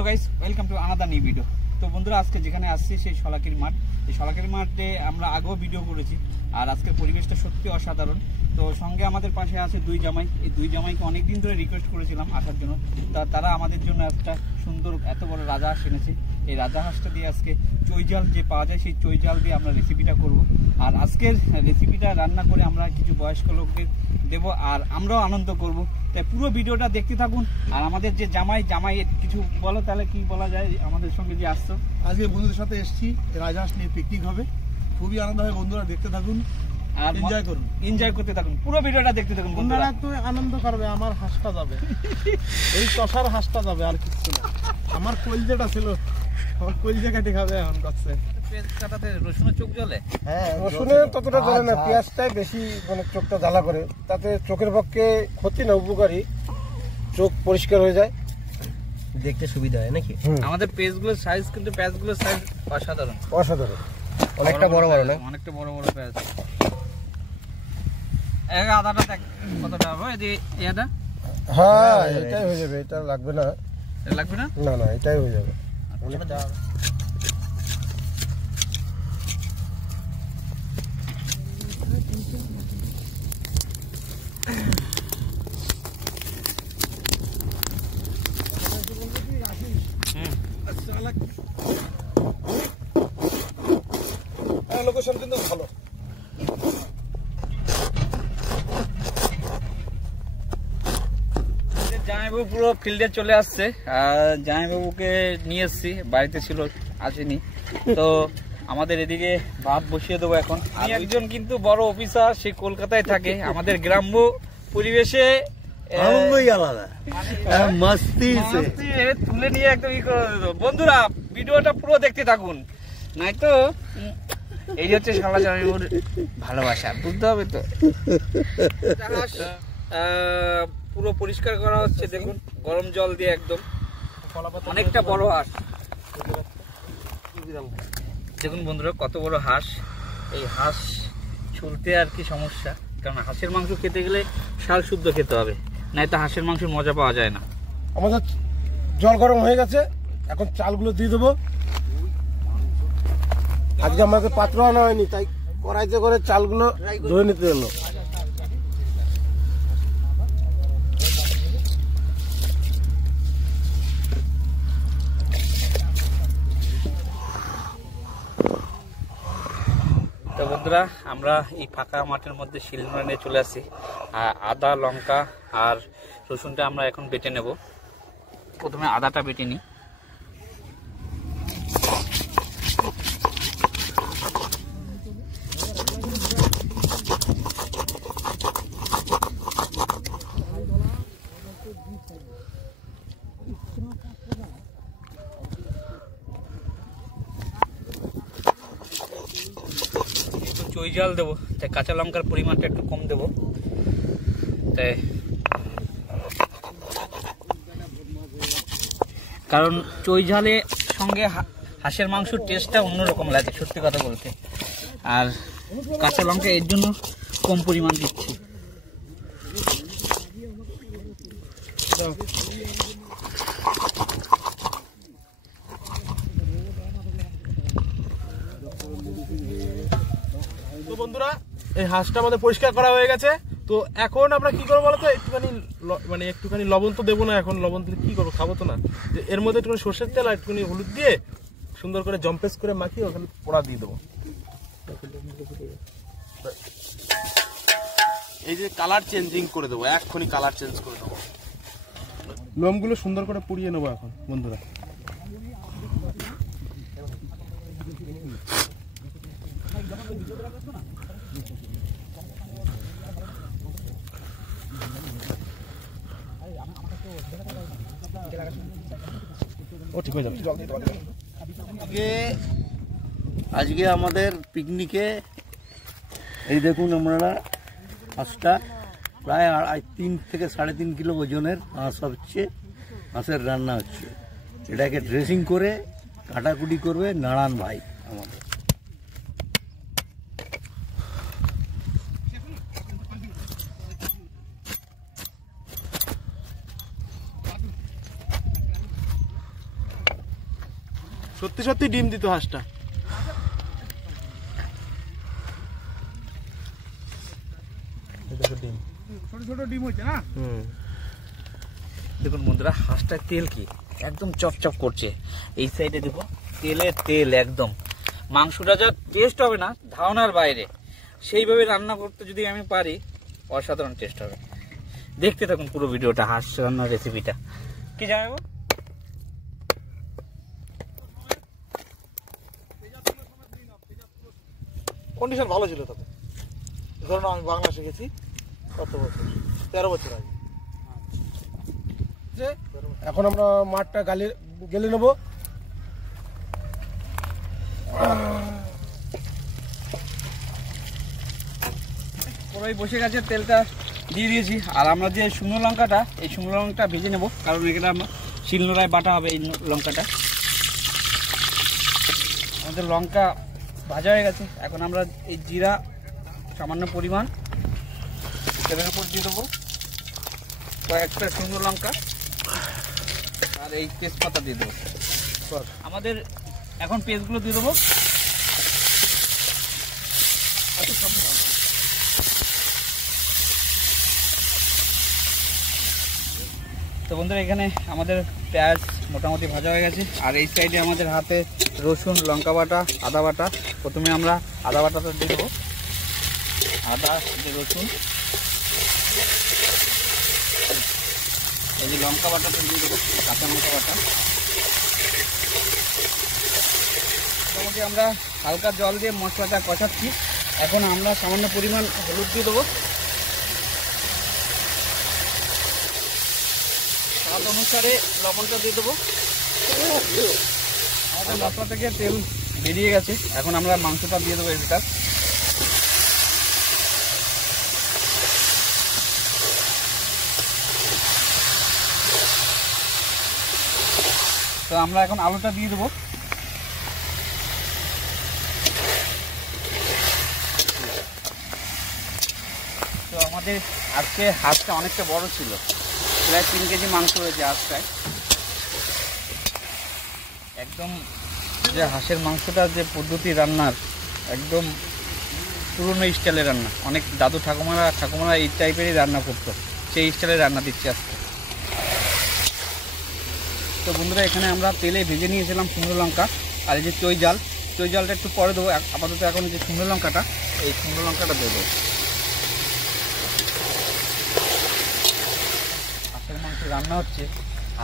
Hello guys, welcome to another new video. তো বন্ধুরা, আজকে যেখানে আসছি সেই শলাকির মাঠ। এই শলাকির মাঠে আমরা আগেও ভিডিও করেছি, আর আজকের পরিবেশটা সত্যি অসাধারণ। তো সঙ্গে আমাদের পাশে আছে দুই জামাই। এই দুই জামাইকে অনেকদিন ধরে রিকোয়েস্ট করেছিলাম আসার জন্য, তারা আমাদের জন্য একটা সুন্দর এত বড় রাজাহাঁস এনেছে। এই রাজাহাঁসটা দিয়ে আজকে চৈজাল যে পাওয়া যায়, সেই চৈজাল দিয়ে আমরা রেসিপিটা করব। আর আজকের রেসিপিটা রান্না করে আমরা কিছু বয়স্ক লোকদের দেব, আর আমরাও আনন্দ করব। তাই পুরো ভিডিওটা দেখতে থাকুন। আর আমাদের যে জামাই কিছু বলো, তাহলে কি বলা যায় আমাদের সঙ্গে যে আসছো? আজকে বন্ধুদের সাথে এসেছি, রাজহাঁস নিয়ে পিকনিক হবে, খুবই আনন্দ হবে। বন্ধুরা দেখতে থাকুন আর এনজয় করুন, এনজয় করতে থাকুন, পুরো ভিডিওটা দেখতে থাকুন। বন্ধুরা তো আনন্দ করবে। আমার হাঁসটা যাবে, এই কষার হাঁসটা যাবে, আর কিছু না। আমার কলজেটা ছিল, আমার কলজে কাটি খাবে এখন কাছে। কাটাতে রসুনের চোখ জ্বলে? হ্যাঁ, রসুনের ততটা জ্বলে না, পেঁয়াজটাই বেশি মানে চোখটা জ্বালা করে। তাতে চোখের পক্ষে ক্ষতি না, উপকারী, চোখ পরিষ্কার হয়ে যায়, দেখতে সুবিধা হয় নাকি। আমাদের পেঁয়াজগুলোর সাইজ, কিন্তু পেঁয়াজগুলোর সাইজ অসাধারণ, অসাধারণ, অনেকটা বড় বড় না, অনেকটা বড় বড় পেঁয়াজ। আদাটা কতটা হবে? এটা হ্যাঁ, এটাই হয়ে যাবে, এটা লাগবে না। লাগবে না? না না, এটাই হয়ে যাবে। অনেকটা লোকেশন কিন্তু ভালো। জামাইবাবু পুরো ফিল্ডে চলে আসছে, আর জামাইবাবুকে নিয়ে এসছি, বাড়িতে ছিল, আসেনি। তো আমাদের এদিকে ভাত বসিয়ে দেবো এখন। আর একজন কিন্তু বড় অফিসার, সে কলকাতায় থাকে। আমাদের গ্রাম্য পরিবেশে আনন্দই আলাদা, মাস্তি তুলে নিয়ে একদম ই করে দেবো। বন্ধুরা, ভিডিওটা পুরো দেখতে থাকুন, নাই তো এই হচ্ছে শালা জামাইবাবুর ভালোবাসা, বুঝতে হবে তো। পুরো পরিষ্কার করা হচ্ছে, দেখুন, গরম জল দিয়ে একদম। অনেকটা বড় হাঁস, দেখুন বন্ধুরা, কত বড় হাঁস। এই হাঁস ছুলতে আর কি সমস্যা, কারণ হাঁসের মাংস খেতে গেলে শাল শুদ্ধ খেতে হবে, নাই তো হাঁসের মাংসের মজা পাওয়া যায় না। আমাদের জল গরম হয়ে গেছে, এখন চালগুলো দিয়ে দেবো। আজকে আমাকে পাত্র আনা হয়নি, তাই কড়াইতে করে চালগুলো ধরে নিতে হলো। তো বন্ধুরা, আমরা এই ফাঁকা মাঠের মধ্যে শিলনোড়া নিয়ে চলে আসি। আদা, লঙ্কা আর রসুনটা আমরা এখন বেটে নেব। প্রথমে আদাটা বেটে নিই। চৈজাল দেবো, তাই কাঁচা লঙ্কার পরিমাণটা একটু কম দেবো। তাই কারণ চৈজালের সঙ্গে হাঁসের মাংসের টেস্টটা অন্যরকম লাগে, সত্যি কথা বলতে। আর কাঁচা লঙ্কা এর জন্য কম পরিমাণ দিচ্ছি। তো বন্ধুরা, এই হাঁসটা আমাদের পরিষ্কার করা হয়ে গেছে। তো এখন আমরা কি করবো বলতো, একটুখানি লবণ তো দেবো না এখন, লবণ দিলে কি করবো, খাবো তো না। এর মধ্যে একটুখানি সর্ষের তেল আর একটুখানি হলুদ দিয়ে সুন্দর করে জম্পেস করে মাখিয়ে ওখানে পোড়া দিয়ে দেবো। এই যে কালার চেঞ্জিং করে দেবো, এক্ষুনি কালার চেঞ্জ করে দেবো। লোমগুলো সুন্দর করে পুড়িয়ে নেবো এখন বন্ধুরা। আজকে আমাদের পিকনিকে এই দেখুন, আমরা হাঁসটা প্রায় 3 থেকে 3.5 কিলো ওজনের হাঁস হচ্ছে, হাঁসের রান্না হচ্ছে। এটাকে ড্রেসিং করে কাটাকুটি করবে নারায়ণ ভাই আমাদের। সত্যি সত্যি ডিম দিত হাঁসটা। ডিম ছোট ছোট ডিম হচ্ছে না। দেখুন বন্ধুরা, হাঁসটার তেল কি একদম চপচপ করছে। এই সাইডে দেখো তেলের তেল একদম। মাংসটা যা টেস্ট হবে না ধারণার বাইরে। সেইভাবে রান্না করতে যদি আমি পারি অসাধারণ টেস্ট হবে। দেখতে থাকুন পুরো ভিডিওটা, হাঁস রান্নার রেসিপিটা। কি জানাবো? কন্ডিশন ভালো ছিল তবে। ধরুন আমি বাংলা শিখেছি কত বছর, 13 বছর আগে। এখন আমরা মাঠটা গেলে নেবো। কড়াই বসে গেছে, তেলটা দিয়ে দিয়েছি। আর আমরা যে শুকনো লঙ্কাটা, এই শুকনো লঙ্কাটা ভেজে নেব, কারণ এখানে আমরা শিলনোড়ায় বাটা হবে এই লঙ্কাটা। আমাদের লঙ্কা ভাজা হয়ে গেছে। এখন আমরা এই জিরা সামান্য পরিমাণ তেলের উপর দিয়ে দেবো, কয়েকটা শুকনো লঙ্কা আর এই তেজপাতা দিয়ে দেবো। আমাদের এখন পেস্টগুলো দিয়ে দেবো। তো বন্ধুরা, এখানে আমাদের পেঁয়াজ মোটামুটি ভাজা হয়ে গেছে। আর এই সাইডে আমাদের হাতে রসুন, লঙ্কা বাটা, আদা বাটা। প্রথমে আমরা আদা বাটাটা দিয়ে দেবো। আদা, রসুন, এই যে লঙ্কা বাটাটা দিয়ে দেবো, কাঁচা লঙ্কা বাটা। মোটামুটি আমরা হালকা জল দিয়ে মশলাটা কষাচ্ছি। এখন আমরা সামান্য পরিমাণ হলুদ দিয়ে দেবো। স্বাদ অনুসারে লবণটা দিয়ে দেবো। আমাদের মশলা থেকে তেল বেরিয়ে গেছে। এখন আমরা মাংসটা দিয়ে দেবো এর ভিতর। তো আমরা এখন আলুটা দিয়ে দেবো। তো আমাদের আজকে হাঁসটা অনেকটা বড় ছিল, প্রায় 3 কেজি মাংস হয়েছে হাঁসটায়। একদম যে হাঁসের মাংসটা যে পদ্ধতি রান্নার, একদম পুরনো স্টাইলের রান্না। অনেক দাদু ঠাকুমারা এই টাইপেরই রান্না করতো, সেই স্টাইলে রান্না দিচ্ছি আজকে। তো বন্ধুরা, এখানে আমরা তেলে ভেজে নিয়েছিলাম শুকনো লঙ্কা আর এই যে চই জালটা একটু পরে দেবো। আপাতত এখন যে শুকনো লঙ্কাটা, এই শুকনো লঙ্কাটা দিয়ে দেবো। হাঁসের মাংস রান্না হচ্ছে।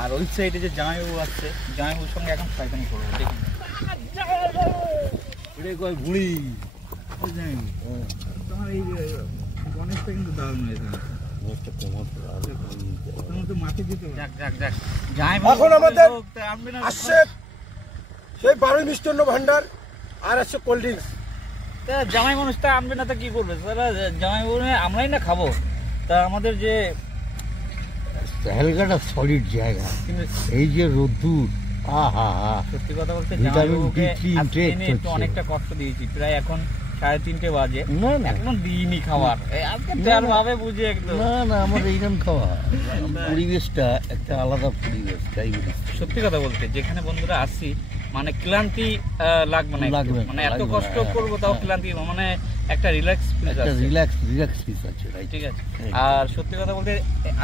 আর ওই সাইডে যে জামাইবাবু আসছে, জামাইবাবুর সঙ্গে এখন শয়তানি করবো। দেখুন বুড়ি তোমার এই গণেশটা কিন্তু দারুণ হয়েছে। এখন আমাদের আসছে সেই 12 মিষ্টান্ন ভান্ডার আর আসছে কোল্ড ড্রিঙ্কস। জামাই মানুষটা আনবে না তো কি করবে? জামাই বলে আমরাই না খাবো। তা আমাদের যে হালকাটা সলিড জায়গা, এই যে রোদ্দুর, সত্যি কথা বলতে জামাইবাবুকে একটু অনেকটা কষ্ট দিয়েছি। প্রায় এখন 3:30 বাজে, এখনো দিইনি খাবার। আজকে ভাবে বুঝে একদম না আমাদের এইরকম খাওয়া পরিবেশটা একটা আলাদা পরিবেশ। তাই সত্যি কথা বলতে যেখানে বন্ধুরা আসছি, মানে ক্লান্তি লাগবে না, মানে এত কষ্ট করবো তাও ক্লান্তি, মানে একটা রিল্যাক্স ফিল আছে। ঠিক আছে। আর সত্যি কথা বলতে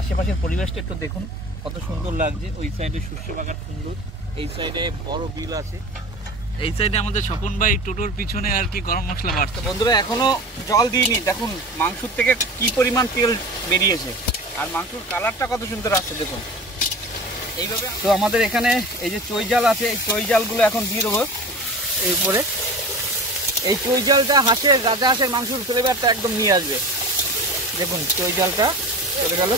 আশেপাশের পরিবেশটা একটু দেখুন কত সুন্দর লাগছে। ওই সাইডে শস্য বাগান সুন্দর, এই সাইডে বড় বিল আছে, এই সাইডে আমাদের স্বপন ভাই টোটোর পিছনে আর কি গরম মশলা বাড়ছে। বন্ধুরা, এখনো জল দিইনি। দেখুন মাংসর থেকে কি পরিমাণ তেল বেরিয়েছে, আর মাংসর কালারটা কত সুন্দর আসছে দেখুন এইভাবে। তো আমাদের এখানে এই যে চই জাল আছে, এই চই জালগুলো এখন দিয়ে দেবো এই উপরে। এই চই জালটা হাঁসের, রাজা হাঁসের মাংসর ফ্লেভারটা একদম নিয়ে আসবে। দেখুন চই জালটা চলে গেল।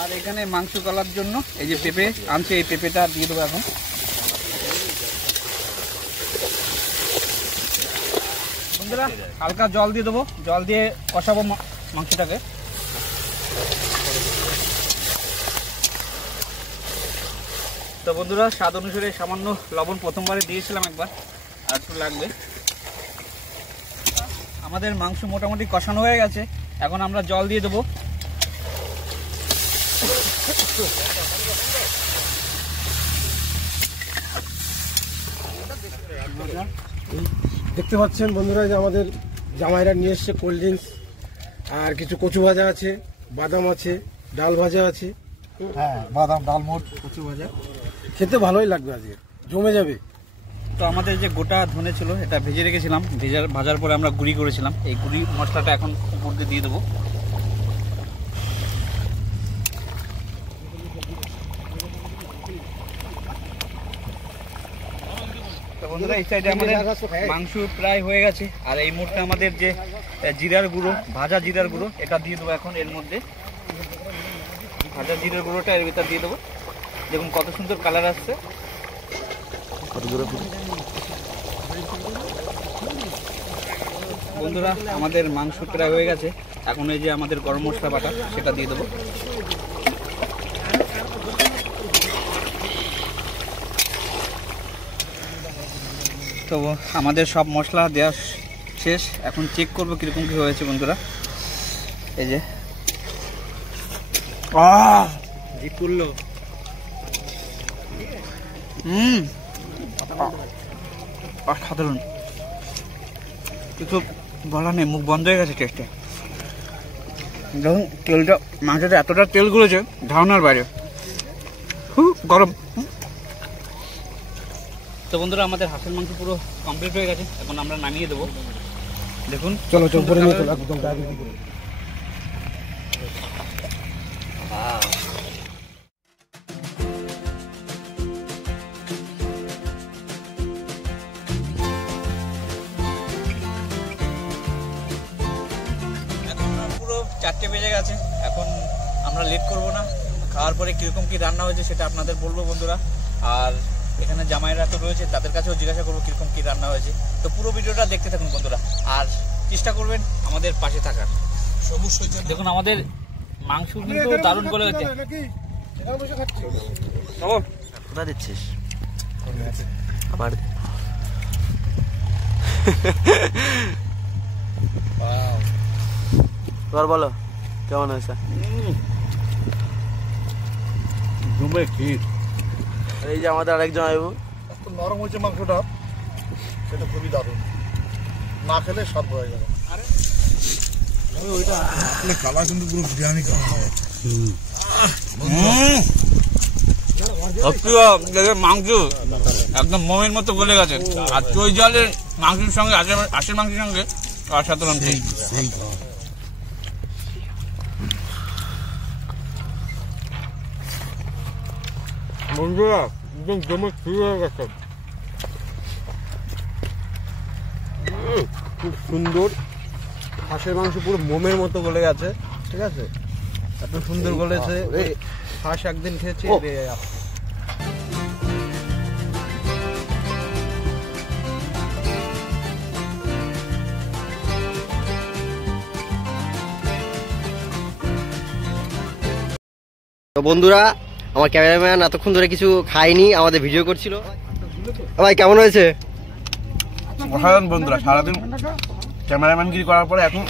আর এখানে মাংস কলার জন্য এই যে পেঁপে আনছে, এই পেঁপেটা দিয়ে দেবো এখন। বন্ধুরা, হালকা জল দিয়ে দেবো, জল দিয়ে কষাবো মাংসটাকে। তো বন্ধুরা, স্বাদ অনুসারে সামান্য লবণ প্রথমবারে দিয়েছিলাম একবার, আর একটু লাগবে। আমাদের মাংস মোটামুটি কষানো হয়ে গেছে। এখন আমরা জল দিয়ে দেবো। দেখতে পাচ্ছেন বন্ধুরা যে আমাদের জামাইরা নিয়ে এসছে কোল্ড ড্রিঙ্কস আর কিছু কচু ভাজা আছে, বাদাম আছে, ডাল ভাজা আছে। হ্যাঁ, বাদাম, ডালমুট, কচু ভাজা খেতে ভালোই লাগবে, আজকে জমে যাবে। তো আমাদের যে গোটা ধনে ছিল এটা ভেজে রেখেছিলাম, ভাজার পরে আমরা গুঁড়ি করেছিলাম। এই গুঁড়ি মশলাটা এখন উপর দিয়ে দিয়ে দেবো। তো বন্ধুরা এই সাইডে আমাদের মাংস প্রায় হয়ে গেছে। আর এই মুহূর্তে আমাদের যে জিরার গুঁড়ো, ভাজা জিরার গুঁড়ো, এটা দিয়ে দেবো এখন এর মধ্যে। ভাজা জিরার গুঁড়োটা এর ভিতর দিয়ে দেবো। দেখুন কত সুন্দর কালার আসছে। বন্ধুরা আমাদের মাংস প্রায় হয়ে গেছে। এখন এই যে আমাদের গরম মশলা বাটা সেটা দিয়ে দেবো। তো আমাদের সব মশলা দেওয়া শেষ। এখন চেক করবো কিরকম কি হয়েছে বন্ধুরা। এই যে জিপ করলো। অসাধারণ, কিছু বলা নেই, মুখ বন্ধ হয়ে গেছে টেস্টে। দেখুন তেলটা, মাংসটা এতটা তেল গুলেছে ধারণার বাইরে, গরম। তো বন্ধুরা আমাদের হাঁসের মাংস পুরো কমপ্লিট হয়ে গেছে। এখন আমরা নামিয়ে দেবো। দেখুন চলো চলো করে নিয়ে চলো একদম ডাইরেক্ট করে। এখন পুরো 4টে বেজে গেছে। এখন আমরা লেট করব না। খাওয়ার পরে কীরকম কী রান্না হয়েছে সেটা আপনাদের বলবো বন্ধুরা। আর এখানে জামাইরা তো রয়েছে, তাদের কাছেও জিজ্ঞাসা করবো কীরকম কী রান্না হয়েছে। তো পুরো ভিডিওটা দেখতে থাকুন বন্ধুরা, আর চেষ্টা করবেন আমাদের পাশে থাকার। দেখুন আমাদের মাংস কিন্তু দারুণ করে হয়েছে। কোথা দিচ্ছিস আবার? এবার বলো কেমন হয়েছে? এই যে আমাদের আরেক জামাইবাবু, এত নরম হয়েছে মাংসটা, সেটা খুবই দারুণ। না খেলে সব হয়ে যাবে। ওইটা কালার কিন্তু পুরো বিরিয়ানি কালার। মাংস একদম মোমের মতো গলে গেছে। আর চই জলের মাংসের সঙ্গে হাঁসের মাংসের সঙ্গে অসাধারণ। বন্ধুরা একদম জমে শুরু হয়ে গেছে। খুব সুন্দর হাঁসের মাংস, পুরো মোমের মতো গলে গেছে। ঠিক আছে, এত সুন্দর গলেছে। হাঁস একদিন খেয়েছি। তো বন্ধুরা, আমার ক্যামেরাম্যান এতক্ষণ ধরে কিছু খায়নি, আমাদের ভিডিও করছিল। ভাই কেমন হয়েছে? অসাধারণ বন্ধুরা, সারাদিন ক্যামেরাম্যানগিরি করার পরে এখন